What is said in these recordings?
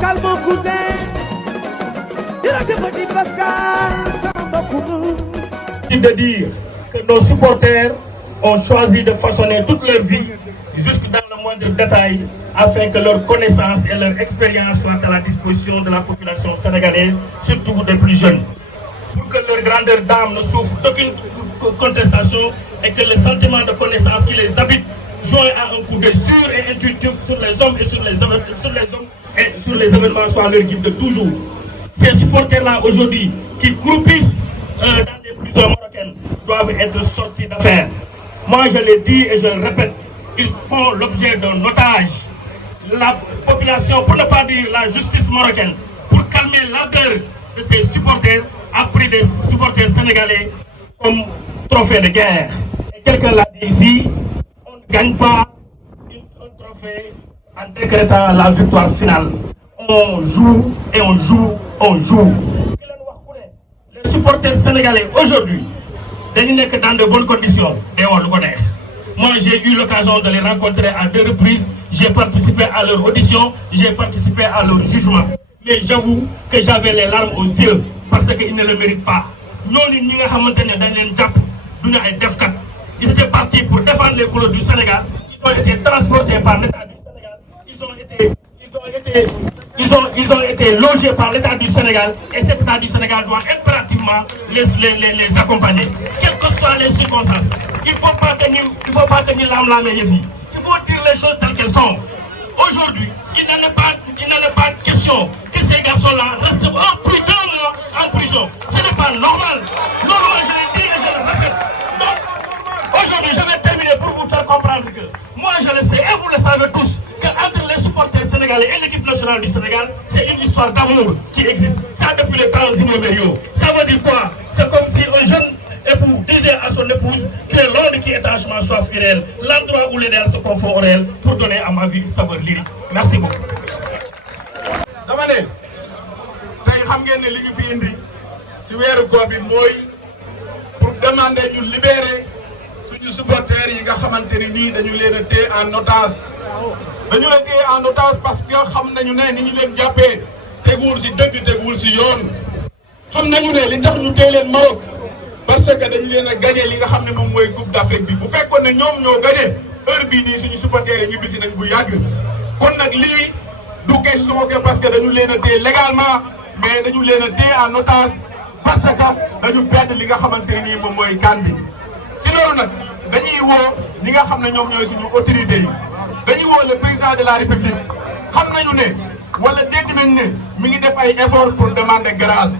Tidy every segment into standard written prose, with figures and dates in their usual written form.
Pascal mon cousin, de petit Pascal, sans beaucoup. De dire que nos supporters ont choisi de façonner toute leur vie jusque dans le moindre détail afin que leur connaissance et leur expérience soient à la disposition de la population sénégalaise, surtout des plus jeunes. Pour que leur grandeur d'âme ne souffre d'aucune contestation et que le sentiment de connaissance qui les habite joint à un coup d'œil sûr et intuitif sur les hommes et sur les événements soit leur guide de toujours. Ces supporters-là aujourd'hui qui croupissent dans les prisons marocaines doivent être sortis d'affaires. Moi je l'ai dit et je le répète, ils font l'objet d'un otage. La population, pour ne pas dire la justice marocaine, pour calmer l'ardeur de ces supporters, a pris des supporters sénégalais comme trophée de guerre. Et quelqu'un l'a dit ici, on ne gagne pas un trophée en décrétant la victoire finale. On joue et on joue, on joue. Les supporters sénégalais aujourd'hui, ils n'est que dans de bonnes conditions. Moi j'ai eu l'occasion de les rencontrer à 2 reprises. J'ai participé à leur audition, j'ai participé à leur jugement. Mais j'avoue que j'avais les larmes aux yeux parce qu'ils ne le méritent pas. Ils étaient partis pour défendre les couleurs du Sénégal. Ils ont été transportés par l'État du Sénégal. Ils ont été logés par l'État du Sénégal. Et cet État du Sénégal doit impérativement les accompagner. Quelles que soient les circonstances. Il ne faut pas que nous l'âme les vies. Il faut dire les choses telles qu'elles sont. Aujourd'hui, il n'en est pas question que ces garçons-là restent plus d'1 mois en prison. Ce n'est pas normal. Normal, je l'ai dit et je le répète. Donc, aujourd'hui, je vais terminer pour vous faire comprendre que moi, je le sais et vous le savez tous, qu'entre les supporters sénégalais et l'équipe nationale du Sénégal, c'est une histoire d'amour qui existe. Ça depuis les temps immémoriaux. Ça veut dire quoi? C'est comme si un jeune époux disait à son épouse, tu es l'homme qui étanchement soif irréel, l'endroit où l'idéal se confond au réel pour donner à ma vie une saveur lyrique. Merci beaucoup. dama ne tey xam ngeen ne li ñu fi indi ci weeru koor bi mooy pour demander ñu libérer suñu supporters yi nga xamante ni nii dañu leen a téye en otage. dañu leen téye en otage parce que xam nañu ne ni ñu leen jàppee teguwul ci dëgg teguwul ci yoon. xam nañu ne li tax ñu téye leen Maroc parce que dañu leen a gagné li nga xam ne moom mooy Coupe d'Afrique bi bu fekkoon ne ñoom ñoo gagné heure bii nii suñu supporters yi ñibbisi nañ bu yàgg. kon nag lii du question que parce que dañu leen a téye légalement mais dañu leen a téye en otage parce que dañu perdre li nga xamante ne nii moom mooy CAN bi. si loolu nag dañuy woo ñi nga xam ne ñoom ñooy suñu autorités yi dañuy woo le président de la république xam nañu ne wala dégg nañ ne mi ngi def ay effort pour demander grâce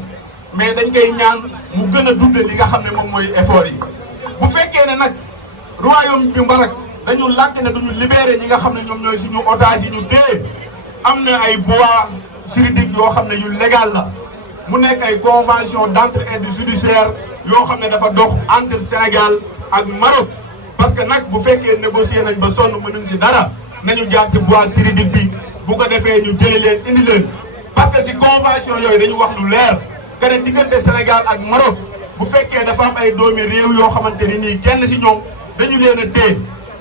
mais dañ koy ñaan mu gën a dundal li nga xam ne moom mooy effort yi. bu fekkee ne nag royaume bi Maroc dañu lànk ne duñu libérer ñi nga xam ne ñoom ñooy suñu otages yi ñu dee am na ay voies juridiques yoo xam ne yu légal la mu nekk ay convention d'entraide judiciaire yoo xam ne dafa dox entre Sénégal ak Maroc parce que nag bu fekkee négocier nañ ba sonn mënuñ ci dara nañu jaar ci voie juridique bi bu ko defee ñu jëli leen indi leen parce que ci convention yooyu dañu wax lu leer que ne diggante Sénégal ak Maroc bu fekkee dafa am ay doomi réew yoo xamante ni nii kenn ci ñoom dañu leen a téye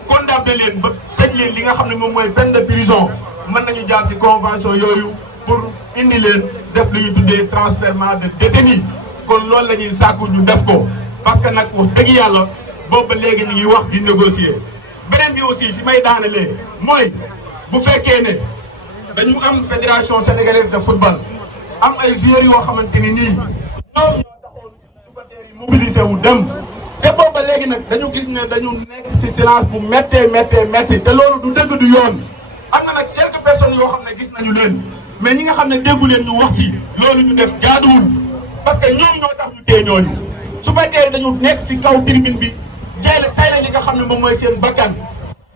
condamné leen ba tëj leen li nga xam ne moom mooy peine de prison mën nañu jaar ci convention yooyu pour indi leen def li ñu tuddee transfèrement de détenus kon loolu la ñuy sàkku ñu def ko parce que nag wax dëgg yàlla boobu ba léegi ñu ngi wax di négocier. beneen bi aussi fi may daanelee mooy bu fekkee ne dañu am fédération sénégalaise de football am ay joueurs yoo xamante ni nii ñoom ñoo taxoon supporters yi mobilisé wu dem te boobu ba léegi nag dañu gis ne dañu nekk ci silence bu métti te loolu du dëgg du yoon. am na nag quelques personnes yoo xam ne gis nañu leen mais ñi nga xam ne déggu leen ñu wax ci loolu ñu def jaaduwul parce que ñoom ñoo tax ñu téye ñooñu supporters yi dañu nekk ci kaw tribune bi tay li nga xam ne moom mooy seen bakkan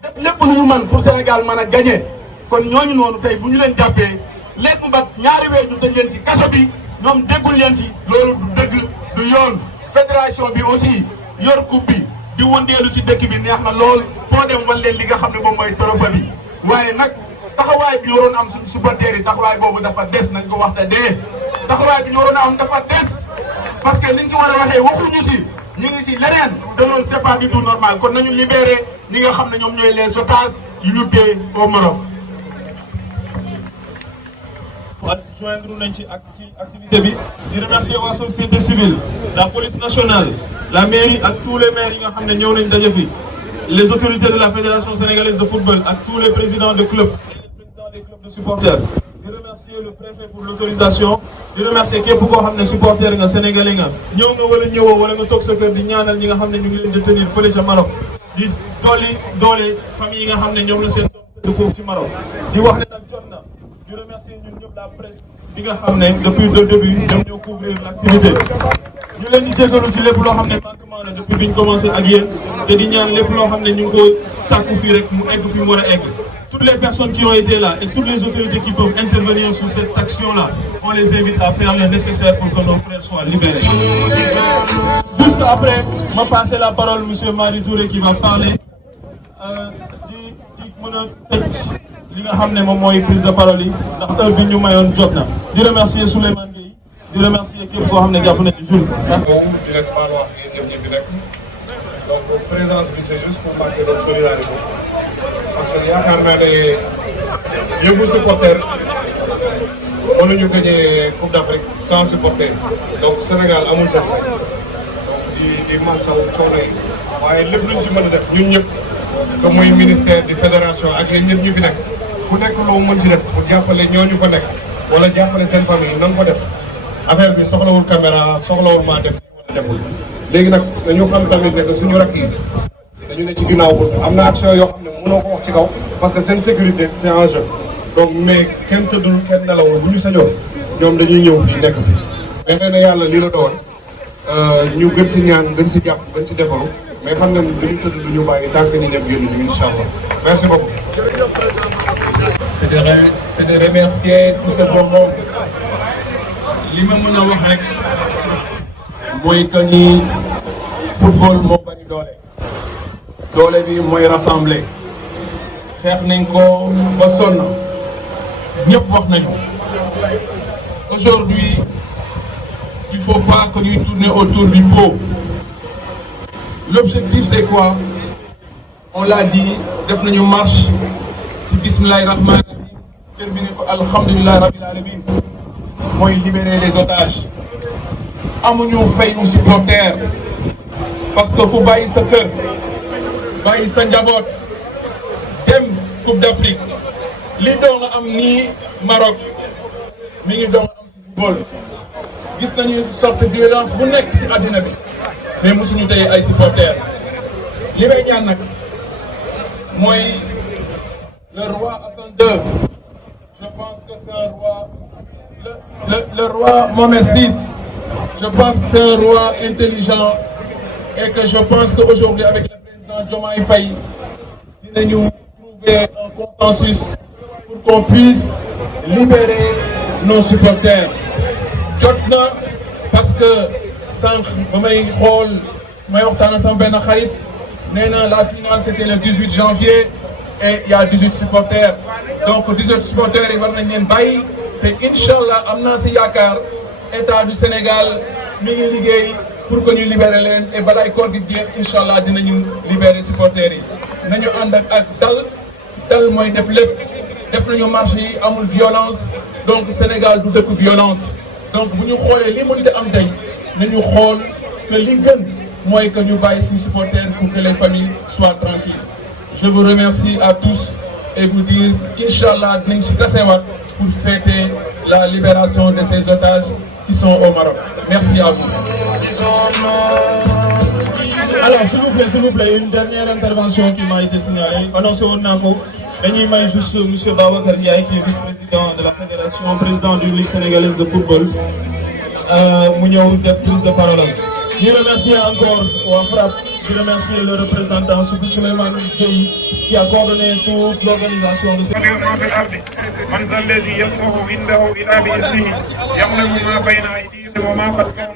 def lépp lu ñu mën pour Sénégal mën a gagner kon ñooñu noonu tey bu ñu leen jàppee léegi mu bat ñaari weer ñu tëj leen ci kaso bi ñoom déggul leen ci loolu du dëgg du yoon. fédération bi aussi yor coupe bi di wëndeelu ci dëkk bi neex na lool foo dem wan leen li nga xam ne moom mooy trophée bi waaye nag taxawaay bi ñu waroon am suñu supporters yi taxawaay boobu dafa des nañ ko wax te dee taxawaay bi ñu waroon a am dafa des parce que niñ ci war a waxee waxuñu ci ñu ngi ci leneen te loolu c'est pas du tout normal kon nañu libérer ñi nga xam ne ñoom ñooy les otages yu ñu téye au Maroc. joindre nañ ci activité bi di remercier waa société civile la police nationale la mairie ak tous les maires yi nga xam ne ñëw nañ daje fi les autorités de la fédération sénégalaise de football ak tous les présidents de clubs et les présidents des clubs de supporters di remercier le préfet pour l'autorisation di remercier képp koo xam ne supporter nga sénégalais nga ñëw nga wala ñëwoo wala nga toog sa kër di ñaanal ñi nga xam ne ñu ngi leen détenir fële ca Maroc di doole famille yi nga xam ne ñoom la seen doom foofu ci Maroc di wax ne nag jot na di remercier ñun ñëpp la presse bi nga xam ne depuis le début ñoom ñoo couvrir l'activité ñu leen di jégalu ci lépp loo xam ne manquement la depuis bi ñu commencé ak yéen te di ñaan lépp loo xam ne ñu ngi ko sàkku fii rek mu egg fi mu war a egg toutes les personnes qui ont été là et toutes les autorités qui peuvent intervenir sur cette action-là, on les invite à faire le nécessaire pour que nos frères soient libérés. Juste après, je vais passer la parole à M. Mari Touré qui va parler li nga xam ne moom mooy prise de parole yi ndax heure bi ñu mayoon jot na di remercier Souleymane Gueye di remercier képp koo xam ne jàpp na ci jour merci. di leen baal wax yéen ñëpp rek donc présence bi c'est juste pour marquer notre solidarité parce que yaakaar naa ne yëngu supporter mënuñu gagner Coupe d'Afrique sans supporter donc Sénégal amul seen fay donc di masaw coono yi waaye lépp luñ ci mën a def ñun ñëpp que muy ministère di fédération ak yéen ñëpp ñu fi nekk ku nekk loo mën ci def pour jàppale ñooñu fa nekk wala jàppale seen famille na nga ko def affaire bi soxlawul caméra soxlawul maa def wala deful léegi nag dañu xam tamit ne que suñu rakk yi dañu ne ci ginnaaw bu am na action yoo xam ne mënoo ko wax ci kaw parce que seen sécurité c'est en jeu donc mais kenn tëddul kenn nelawul bu ñu sañoon ñoom dañuy ñëw fii nekk fii mais xëy na yàlla lii la doon ñu gën si ñaan gën si jàpp gën si defaru mais xam nga duñu tëdd du ñu bàyyi tant que ñu ñëpp génn ñu incha allah merci beaucoup. c'est de remercier tout ce bon monde li ma mën a wax rek mooy que ni football moo bari doole bi mooy rassembler xeex nañ ko ba sonn ñëpp wax nañu aujourd'hui il faut pas que ñuy tourner autour du pot. L'objectif c'est quoi? On l'a dit, def nañu marche ci bismillahir rahmanir rahim terminé ko alhamdulillahi rabbil alamin mooy libérer les otages amuñu fay ñu supporter parce que ku bàyyi sa kër bàyyi sa njaboot dem Coupe d'Afrique li doon am nii Maroc mi ngi doon am ci football gis nañu sorte violence bu nekk ci àddina bi mais mosuñu tey ay supporters li may ñaan nag mooy le roi Hassan II je pense que c'est un roi le roi Mohamed VI je pense que c'est un roi intelligent et que je pense qu'aujourd'hui avec le président Diomaye Faye dinañu trouver un consensus pour qu'on puisse libérer nos supporters jot na parce que sànq ba may xool may waxtaan sama benn xarit nee na la finale c'était le 18 janvier et il y a 18 supporters donc 18 supporters yi war nañ leen bàyyi te incha allah am naa si yaakaar état du Sénégal mi ngi liggéey pour que ñu libérer leen et balaay koor gi jeex incha allah dinañu libérer supporters yi nañu ànd ak dal mooy def lépp def nañu marche yi amul violence donc Sénégal du dëkk violence donc bu ñu xoolee li mënut a am tey nañu xool que li gën mooy que ñu bàyyi suñu supporters pour que les familles soient tranquilles je vous remercie à tous et vous dire inchallah dinañ ci tasewaat pour fêter la libération de ces otages qui sont au Maroc merci à vous. Alors s'il vous plaît une dernière intervention qui m'a été signalée annoncé woon naa ko dañuy may juste monsieur Babacar Ndiaye qui est vice-président de la fédération président du Ligue sénégalaise de football mu ñëw def prise de parole am. Je remercie encore Wafrap, je remercie le représentant Souleymane Gueye qui a coordonné toute l'organisation de ce من ذا الذي يصلح عنده إلا بإذنه يعلم ما بين أيديهم وما خلفهم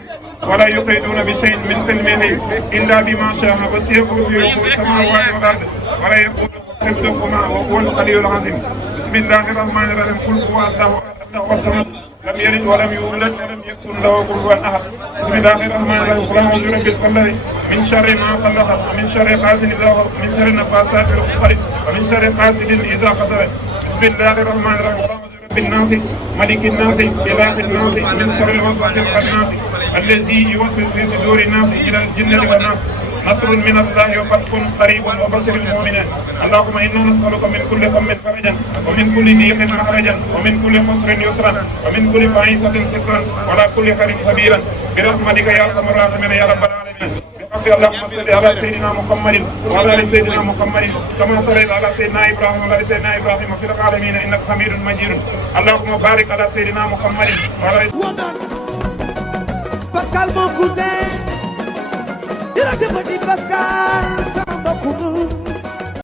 ولا يحيطون بشيء من علمه إلا بما شاء وسع كرسيه السماوات والأرض ولا يؤوده حفظهما وهو العلي العظيم بسم الله الرحمن الرحيم قل هو الله أحد الصمد لم يلد ولم يولد ولم يكن له كفوا أحد بسم الله الرحمن الرحيم قل أعوذ برب الفلق من شر ما خلق ومن شر حاسد إذا وقب من شر النفاثات في العقد ومن شر حاسد إذا حسد بسم الله الرحمن الرحيم قل أعوذ برب رب الناس ملك الناس إله الناس من شر الوسواس الخناس الذي يوسوس في صدور الناس إلى الجنة والناس نصر من الله وفتح قريب وبشر المؤمنين اللهم إنا نسألك من كل هم فرجا ومن كل ضيق مخرجا ومن كل خسر يسرا ومن كل فاحشة سترا ولا كل خير سبيلا برحمتك يا أرحم الراحمين يا رب العالمين. اللهم صل على سيدنا محمد وعلى ال سيدنا محمد كما صليت على سيدنا ابراهيم وعلى ال سيدنا ابراهيم في العالمين انك حميد مجيد. اللهم بارك على سيدنا محمد وعلى Pascal mon cousin, il a demandé Pascal, ça va beaucoup.